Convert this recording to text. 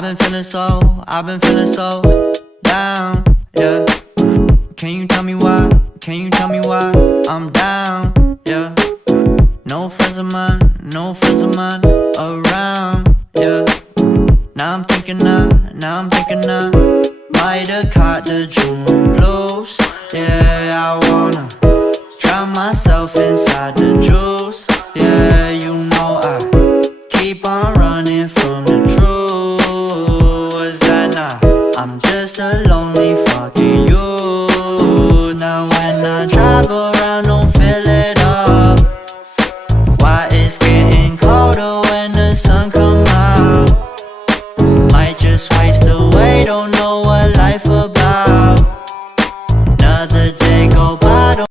I've been feeling so down, yeah. Can you tell me why? Can you tell me why I'm down, yeah? No friends of mine, no friends of mine around, yeah. Now I'm thinking I might have caught the June blues. Yeah, I wanna drown myself inside the juice. Yeah, you know I keep on running from the truth. Was that not? I'm just a lonely fucking you. Now when I drive around, don't feel it up. Why it's getting colder when the sun come out? Might just waste away, don't know what life about. Another day go by, don't